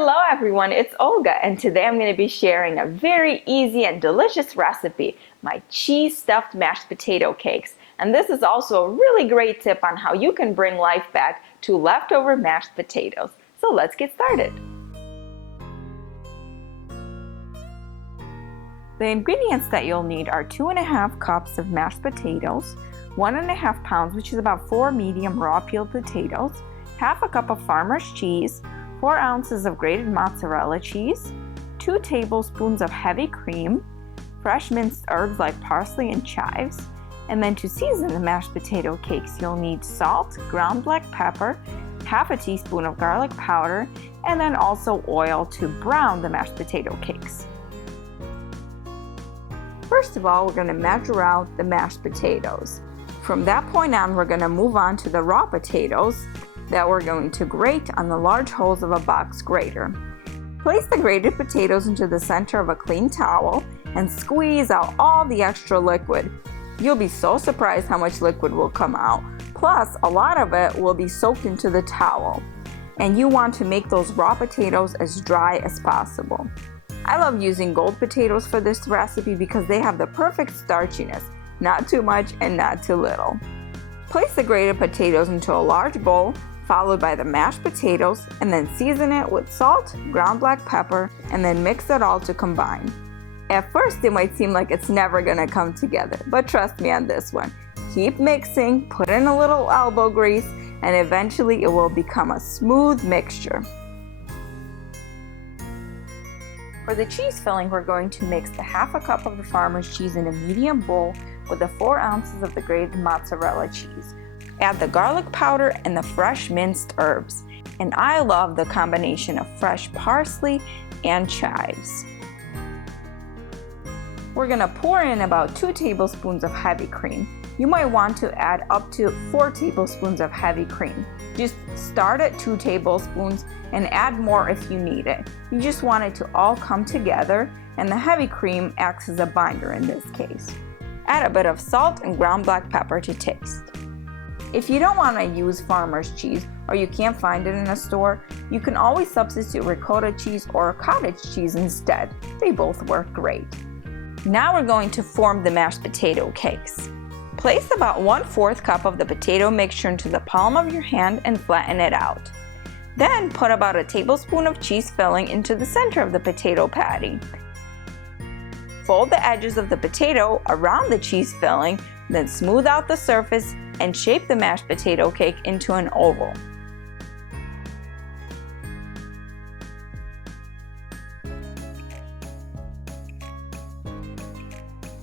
Hello everyone, it's Olga, and today I'm going to be sharing a very easy and delicious recipe, my cheese stuffed mashed potato cakes. And this is also a really great tip on how you can bring life back to leftover mashed potatoes. So let's get started. The ingredients that you'll need are 2.5 cups of mashed potatoes, 1.5 pounds, which is about 4 medium raw peeled potatoes, half a cup of farmer's cheese, 4 ounces of grated mozzarella cheese, 2 tablespoons of heavy cream, fresh minced herbs like parsley and chives, and then to season the mashed potato cakes you'll need salt, ground black pepper, half a teaspoon of garlic powder, and then also oil to brown the mashed potato cakes. First of all, we're going to measure out the mashed potatoes. From that point on, we're going to move on to the raw potatoes that we're going to grate on the large holes of a box grater. Place the grated potatoes into the center of a clean towel and squeeze out all the extra liquid. You'll be so surprised how much liquid will come out. Plus, a lot of it will be soaked into the towel. And you want to make those raw potatoes as dry as possible. I love using gold potatoes for this recipe because they have the perfect starchiness, not too much and not too little. Place the grated potatoes into a large bowl, followed by the mashed potatoes, and then season it with salt, ground black pepper, and then mix it all to combine. At first it might seem like it's never gonna come together, but trust me on this one. Keep mixing, put in a little elbow grease, and eventually it will become a smooth mixture. For the cheese filling, we're going to mix the half a cup of the farmer's cheese in a medium bowl with the 4 ounces of the grated mozzarella cheese. Add the garlic powder and the fresh minced herbs. And I love the combination of fresh parsley and chives. We're going to pour in about 2 tablespoons of heavy cream. You might want to add up to 4 tablespoons of heavy cream. Just start at 2 tablespoons and add more if you need it. You just want it to all come together, and the heavy cream acts as a binder in this case. Add a bit of salt and ground black pepper to taste. If you don't want to use farmer's cheese or you can't find it in a store, you can always substitute ricotta cheese or cottage cheese instead. They both work great. Now we're going to form the mashed potato cakes. Place about 1/4 cup of the potato mixture into the palm of your hand and flatten it out. Then put about a tablespoon of cheese filling into the center of the potato patty. Fold the edges of the potato around the cheese filling, then smooth out the surface and shape the mashed potato cake into an oval.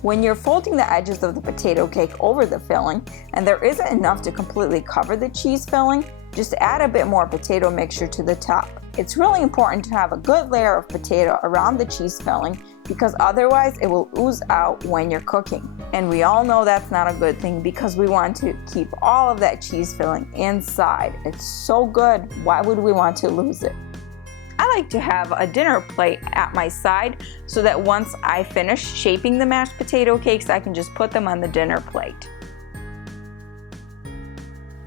When you're folding the edges of the potato cake over the filling and there isn't enough to completely cover the cheese filling, just add a bit more potato mixture to the top. It's really important to have a good layer of potato around the cheese filling because otherwise it will ooze out when you're cooking. And we all know that's not a good thing because we want to keep all of that cheese filling inside. It's so good, why would we want to lose it? I like to have a dinner plate at my side so that once I finish shaping the mashed potato cakes, I can just put them on the dinner plate.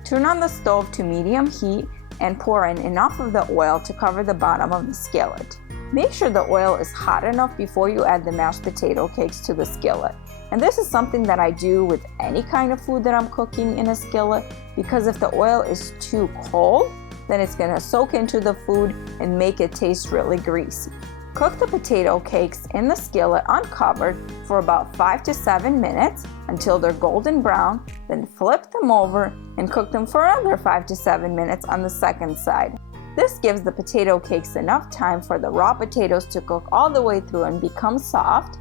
Turn on the stove to medium heat and pour in enough of the oil to cover the bottom of the skillet. Make sure the oil is hot enough before you add the mashed potato cakes to the skillet. And this is something that I do with any kind of food that I'm cooking in a skillet, because if the oil is too cold, then it's going to soak into the food and make it taste really greasy. Cook the potato cakes in the skillet uncovered for about 5 to 7 minutes until they're golden brown, then flip them over and cook them for another 5 to 7 minutes on the second side. This gives the potato cakes enough time for the raw potatoes to cook all the way through and become soft,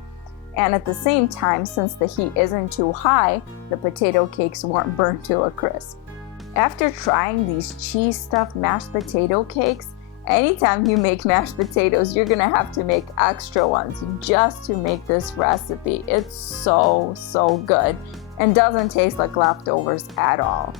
and at the same time, since the heat isn't too high, the potato cakes won't burn to a crisp. After trying these cheese-stuffed mashed potato cakes, anytime you make mashed potatoes, you're gonna have to make extra ones just to make this recipe. It's so good and doesn't taste like leftovers at all.